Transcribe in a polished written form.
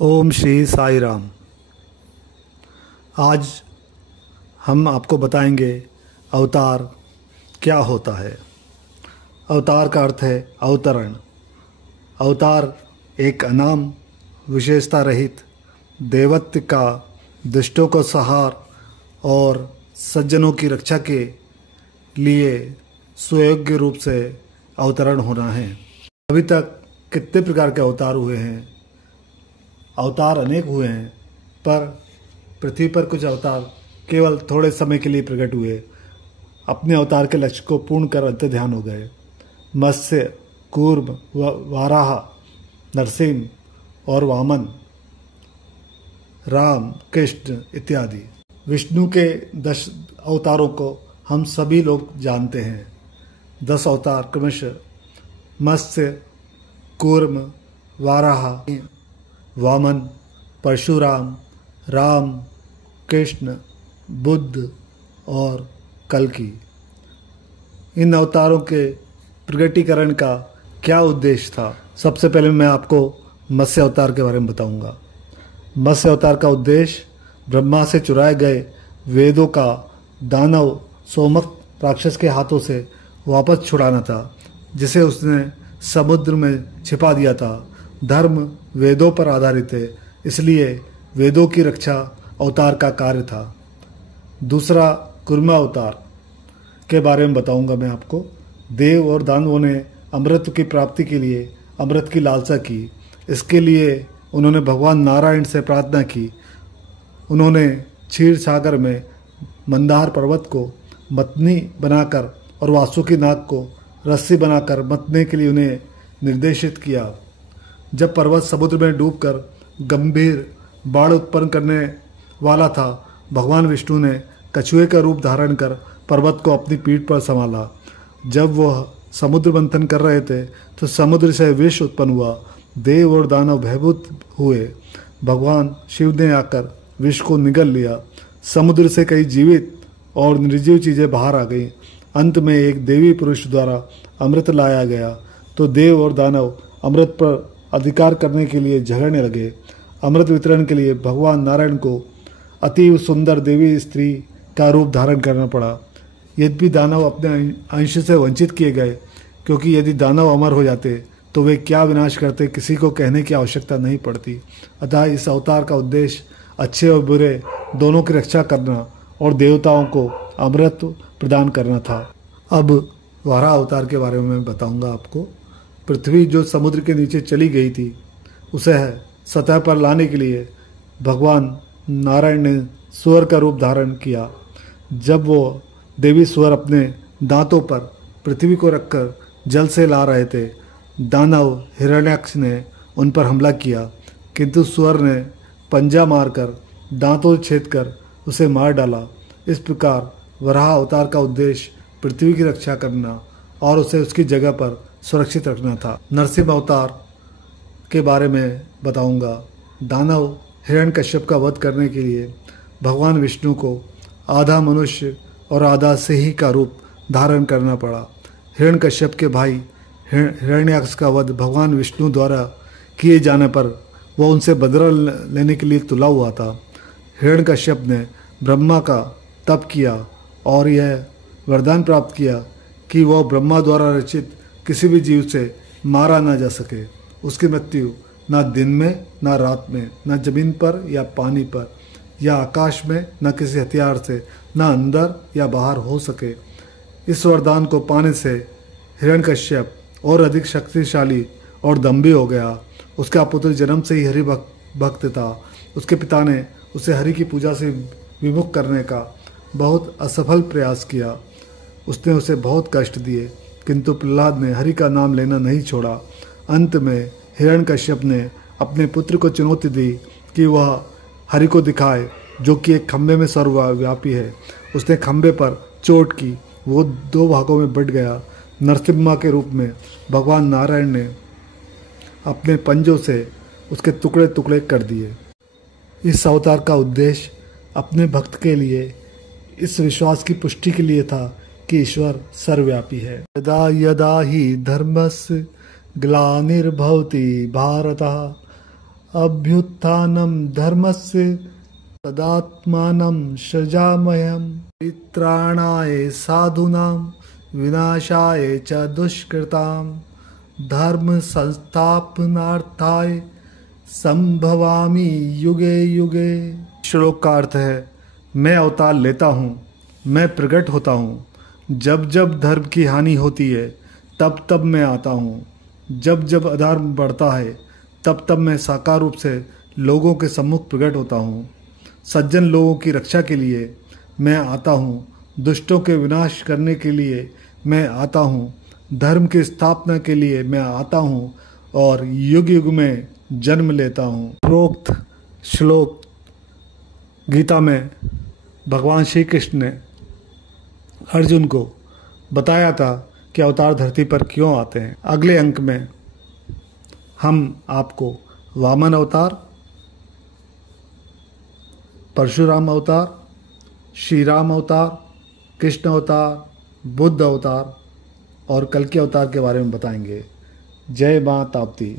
ओम श्री साई राम। आज हम आपको बताएंगे अवतार क्या होता है। अवतार का अर्थ है अवतरण। अवतार एक अनाम विशेषता रहित देवत्व का दुष्टों को संहार और सज्जनों की रक्षा के लिए सुयोग्य रूप से अवतरण होना है। अभी तक कितने प्रकार के अवतार हुए हैं? अवतार अनेक हुए हैं, पर पृथ्वी पर कुछ अवतार केवल थोड़े समय के लिए प्रकट हुए, अपने अवतार के लक्ष्य को पूर्ण कर अंत ध्यान हो गए। मत्स्य, कूर्म, वाराह, नरसिंह और वामन, राम, कृष्ण इत्यादि। विष्णु के 10 अवतारों को हम सभी लोग जानते हैं। 10 अवतार क्रमशः मत्स्य, कूर्म, वाराह, वामन, परशुराम, राम, कृष्ण, बुद्ध और कल्कि। इन अवतारों के प्रकटीकरण का क्या उद्देश्य था? सबसे पहले मैं आपको मत्स्य अवतार के बारे में बताऊंगा। मत्स्य अवतार का उद्देश्य ब्रह्मा से चुराए गए वेदों का दानव सोमक राक्षस के हाथों से वापस छुड़ाना था, जिसे उसने समुद्र में छिपा दिया था। धर्म वेदों पर आधारित है, इसलिए वेदों की रक्षा अवतार का कार्य था। दूसरा कूर्म अवतार के बारे में बताऊंगा मैं आपको। देव और दानवों ने अमृत की प्राप्ति के लिए अमृत की लालसा की। इसके लिए उन्होंने भगवान नारायण से प्रार्थना की। उन्होंने क्षीर सागर में मंदार पर्वत को मतनी बनाकर और वासुकी नाग को रस्सी बनाकर मतने के लिए उन्हें निर्देशित किया। जब पर्वत समुद्र में डूबकर गंभीर बाढ़ उत्पन्न करने वाला था, भगवान विष्णु ने कछुए का रूप धारण कर पर्वत को अपनी पीठ पर संभाला। जब वह समुद्र मंथन कर रहे थे तो समुद्र से विष उत्पन्न हुआ। देव और दानव भयभीत हुए। भगवान शिव ने आकर विष को निगल लिया। समुद्र से कई जीवित और निर्जीव चीजें बाहर आ गईं। अंत में एक देवी पुरुष द्वारा अमृत लाया गया तो देव और दानव अमृत पर अधिकार करने के लिए झगड़ने लगे। अमृत वितरण के लिए भगवान नारायण को अति सुंदर देवी स्त्री का रूप धारण करना पड़ा। यद्यपि दानव अपने अंश से वंचित किए गए, क्योंकि यदि दानव अमर हो जाते तो वे क्या विनाश करते, किसी को कहने की आवश्यकता नहीं पड़ती। अतः इस अवतार का उद्देश्य अच्छे और बुरे दोनों की रक्षा करना और देवताओं को अमृत प्रदान करना था। अब वाराह अवतार के बारे में मैं बताऊंगा आपको। पृथ्वी जो समुद्र के नीचे चली गई थी, उसे सतह पर लाने के लिए भगवान नारायण ने सूअर का रूप धारण किया। जब वो देवी सूअर अपने दांतों पर पृथ्वी को रखकर जल से ला रहे थे, दानव हिरण्याक्ष ने उन पर हमला किया, किंतु सूअर ने पंजा मारकर दांतों छेद कर उसे मार डाला। इस प्रकार वराह अवतार का उद्देश्य पृथ्वी की रक्षा करना और उसे उसकी जगह पर सुरक्षित रखना था। नरसिंह अवतार के बारे में बताऊंगा। दानव हिरण्यकश्यप का वध करने के लिए भगवान विष्णु को आधा मनुष्य और आधा सिंह का रूप धारण करना पड़ा। हिरण्यकश्यप के भाई हिरण्याक्ष का वध भगवान विष्णु द्वारा किए जाने पर वह उनसे बदला लेने के लिए तुला हुआ था। हिरण्यकश्यप ने ब्रह्मा का तप किया और यह वरदान प्राप्त किया कि वह ब्रह्मा द्वारा रचित किसी भी जीव से मारा ना जा सके। उसकी मृत्यु ना दिन में, ना रात में, ना जमीन पर या पानी पर या आकाश में, न किसी हथियार से, ना अंदर या बाहर हो सके। इस वरदान को पाने से हिरण्यकश्यप और अधिक शक्तिशाली और दम्भी हो गया। उसका पुत्र जन्म से ही हरि भक्त था। उसके पिता ने उसे हरि की पूजा से विमुख करने का बहुत असफल प्रयास किया। उसने उसे बहुत कष्ट दिए, किंतु प्रहलाद ने हरि का नाम लेना नहीं छोड़ा। अंत में हिरण्यकश्यप ने अपने पुत्र को चुनौती दी कि वह हरि को दिखाए, जो कि एक खंभे में सर्वव्यापी है। उसने खंभे पर चोट की, वो 2 भागों में बट गया। नरसिम्हा के रूप में भगवान नारायण ने अपने पंजों से उसके टुकड़े टुकड़े कर दिए। इस अवतार का उद्देश्य अपने भक्त के लिए इस विश्वास की पुष्टि के लिए था कि ईश्वर सर्वव्यापी है। यदा यदा हि धर्मस्य ग्लानिर्भवति भारतः अभ्युत्थानं धर्मस्य तदात्मानं सृजाम्यहम्। परित्राणाय साधूनां विनाशाय च दुष्कृतां धर्म संस्थापनार्थाय संभवामि युगे युगे। श्लोक का अर्थ है, मैं अवतार लेता हूँ, मैं प्रकट होता हूँ। जब जब धर्म की हानि होती है तब तब मैं आता हूँ। जब जब अधर्म बढ़ता है तब तब मैं साकार रूप से लोगों के सम्मुख प्रकट होता हूँ। सज्जन लोगों की रक्षा के लिए मैं आता हूँ, दुष्टों के विनाश करने के लिए मैं आता हूँ, धर्म की स्थापना के लिए मैं आता हूँ और युग युग में जन्म लेता हूँ। प्रोक्त श्लोक गीता में भगवान श्री कृष्ण ने अर्जुन को बताया था कि अवतार धरती पर क्यों आते हैं। अगले अंक में हम आपको वामन अवतार, परशुराम अवतार, श्री राम अवतार, कृष्ण अवतार, बुद्ध अवतार और कल्कि अवतार के बारे में बताएंगे। जय मां ताप्ती।